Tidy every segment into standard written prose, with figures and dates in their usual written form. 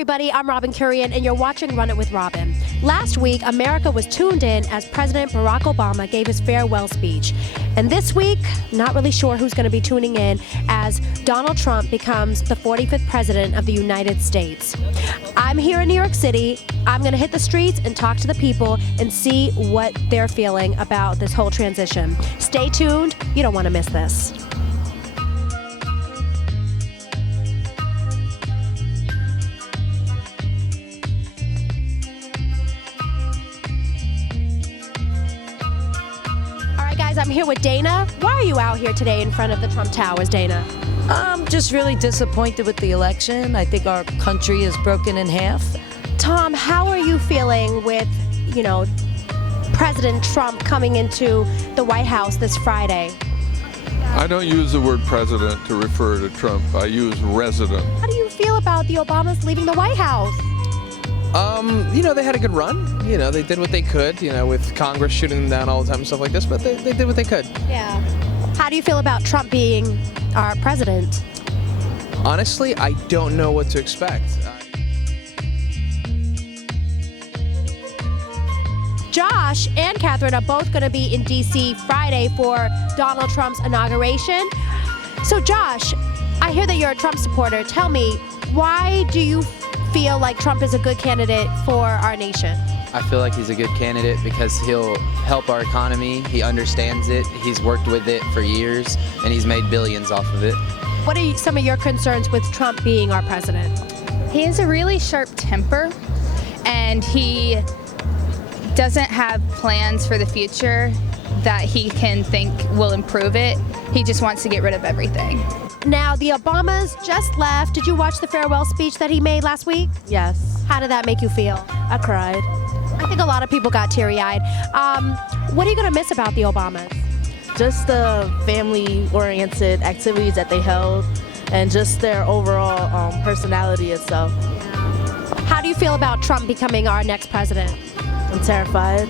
everybody, I'm Robin Kurian, and you're watching Run It with Robin. Last week, America was tuned in as President Barack Obama gave his farewell speech. And this week, not really sure who's going to be tuning in as Donald Trump becomes the 45th President of the United States. I'm here in New York City. I'm going to hit the streets and talk to the people and see what they're feeling about this whole transition. Stay tuned. You don't want to miss this. I'm here with Dana. Why are you out here today in front of the Trump Towers, Dana? I'm just really disappointed with the election. I think our country is broken in half. Tom, how are you feeling with, President Trump coming into the White House this Friday? I don't use the word president to refer to Trump. I use resident. How do you feel about the Obamas leaving the White House? They had a good run. They did what they could, with Congress shooting them down all the time and stuff like this, but they did what they could. Yeah. How do you feel about Trump being our president? Honestly, I don't know what to expect. Josh and Catherine are both going to be in D.C. Friday for Donald Trump's inauguration. So Josh, I hear that you're a Trump supporter. Tell me, why do you feel like Trump is a good candidate for our nation? I feel like he's a good candidate because he'll help our economy. He understands it. He's worked with it for years, and he's made billions off of it. What are some of your concerns with Trump being our president? He has a really sharp temper, and he doesn't have plans for the future that he can think will improve it. He just wants to get rid of everything. Now, the Obamas just left. Did you watch the farewell speech that he made last week? Yes. How did that make you feel? I cried. I think a lot of people got teary-eyed. What are you going to miss about the Obamas? Just the family-oriented activities that they held and just their overall personality itself. How do you feel about Trump becoming our next president? I'm terrified.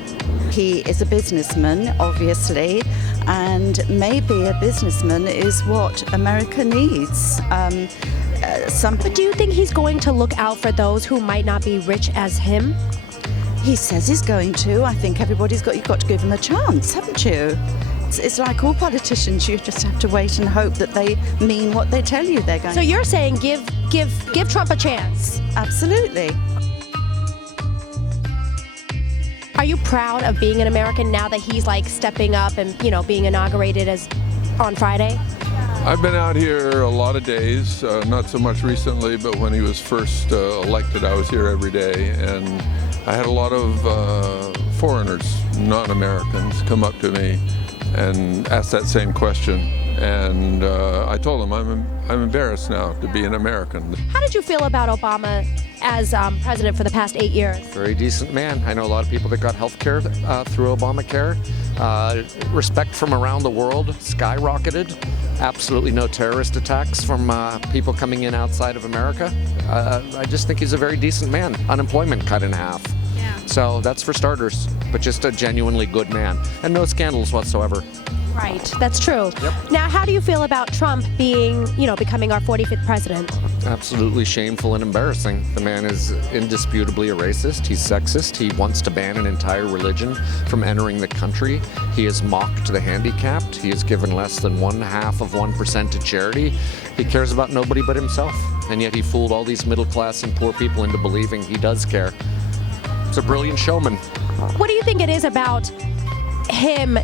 He is a businessman, obviously, and maybe a businessman is what America needs. But do you think he's going to look out for those who might not be rich as him? He says he's going to. I think you've got to give him a chance, haven't you? It's like all politicians, you just have to wait and hope that they mean what they tell you they're going to. So you're saying give Trump a chance? Absolutely. Are you proud of being an American now that he's stepping up and, being inaugurated as on Friday? I've been out here a lot of days, not so much recently, but when he was first elected, I was here every day. And I had a lot of foreigners, non-Americans, come up to me and ask that same question. And I told them I'm embarrassed now to be an American. How did you feel about Obama as president for the past 8 years? Very decent man. I know a lot of people that got health care through Obamacare. Respect from around the world skyrocketed. Absolutely no terrorist attacks from people coming in outside of America. I just think he's a very decent man. Unemployment cut in half. Yeah. So that's for starters, but just a genuinely good man. And no scandals whatsoever. Right, that's true. Yep. Now, how do you feel about Trump being, becoming our 45th president? Absolutely shameful and embarrassing. The man is indisputably a racist. He's sexist. He wants to ban an entire religion from entering the country. He has mocked the handicapped. He has given less than 0.5% to charity. He cares about nobody but himself. And yet he fooled all these middle class and poor people into believing he does care. He's a brilliant showman. What do you think it is about him,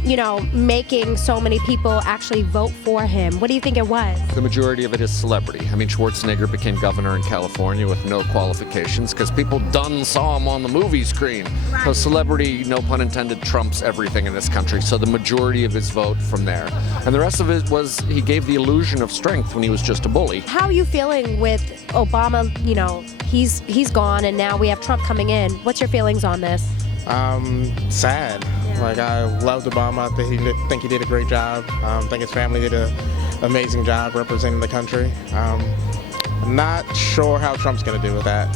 making so many people actually vote for him? What do you think it was? The majority of it is celebrity. I mean, Schwarzenegger became governor in California with no qualifications because people done saw him on the movie screen. Right. So celebrity, no pun intended, trumps everything in this country. So the majority of his vote from there. And the rest of it was he gave the illusion of strength when he was just a bully. How are you feeling with Obama? He's gone and now we have Trump coming in. What's your feelings on this? Sad. Yeah. I loved Obama. I think he did a great job. I think his family did an amazing job representing the country. Not sure how Trump's going to do with that.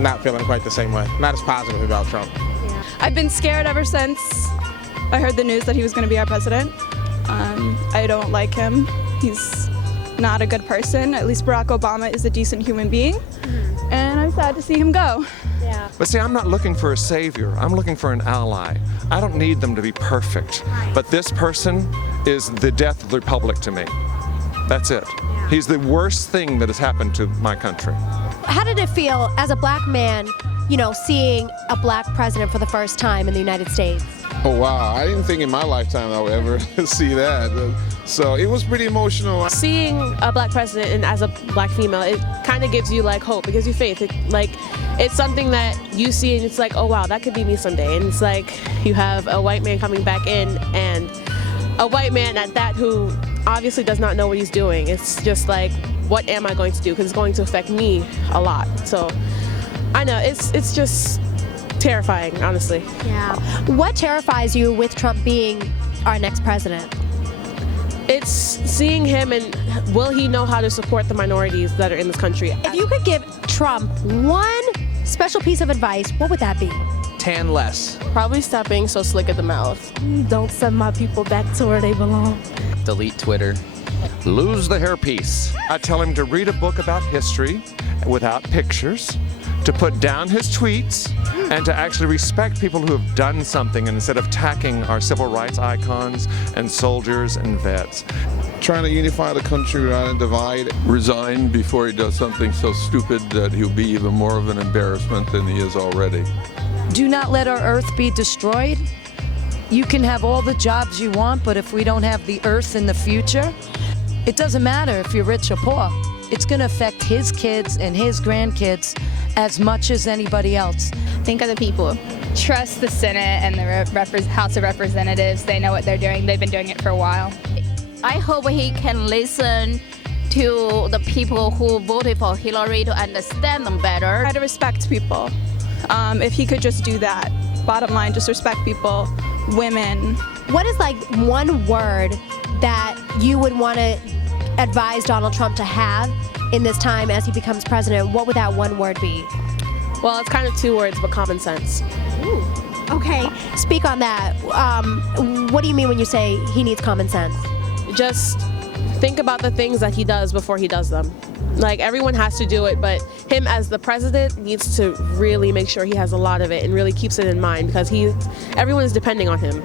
Not feeling quite the same way. Not as positive about Trump. Yeah. I've been scared ever since I heard the news that he was going to be our president. I don't like him. He's not a good person. At least Barack Obama is a decent human being. And really sad to see him go. Yeah. But see, I'm not looking for a savior. I'm looking for an ally. I don't need them to be perfect. But this person is the death of the republic to me. That's it. He's the worst thing that has happened to my country. How did it feel as a black man, you know, seeing a black president for the first time in the United States? Oh wow, I didn't think in my lifetime I would ever see that. So it was pretty emotional. Seeing a black president and as a black female, it kind of gives you like hope. It gives you faith. It's something that you see and it's like, oh wow, that could be me someday. And it's like you have a white man coming back in, and a white man at that who obviously does not know what he's doing. It's just like, what am I going to do? Because it's going to affect me a lot. So I know it's just terrifying, honestly. Yeah. What terrifies you with Trump being our next president? It's seeing him and will he know how to support the minorities that are in this country? If you could give Trump one special piece of advice, what would that be? Tan less. Probably stop being so slick at the mouth. Don't send my people back to where they belong. Delete Twitter. Lose the hairpiece. I tell him to read a book about history without pictures, to put down his tweets, and to actually respect people who have done something instead of attacking our civil rights icons and soldiers and vets. Trying to unify the country rather than divide. Resign before he does something so stupid that he'll be even more of an embarrassment than he is already. Do not let our earth be destroyed. You can have all the jobs you want, but if we don't have the earth in the future, it doesn't matter if you're rich or poor. It's going to affect his kids and his grandkids as much as anybody else. Think of the people. Trust the Senate and the House of Representatives. They know what they're doing. They've been doing it for a while. I hope he can listen to the people who voted for Hillary to understand them better. Try to respect people. If he could just do that. Bottom line, just respect people, women. What is like one word that you would want to advise Donald Trump to have in this time as he becomes president? What would that one word be? Well, it's kind of two words, but common sense. Ooh. Okay, speak on that. What do you mean when you say he needs common sense? Just think about the things that he does before he does them. Like, everyone has to do it, but him as the president needs to really make sure he has a lot of it and really keeps it in mind because everyone is depending on him.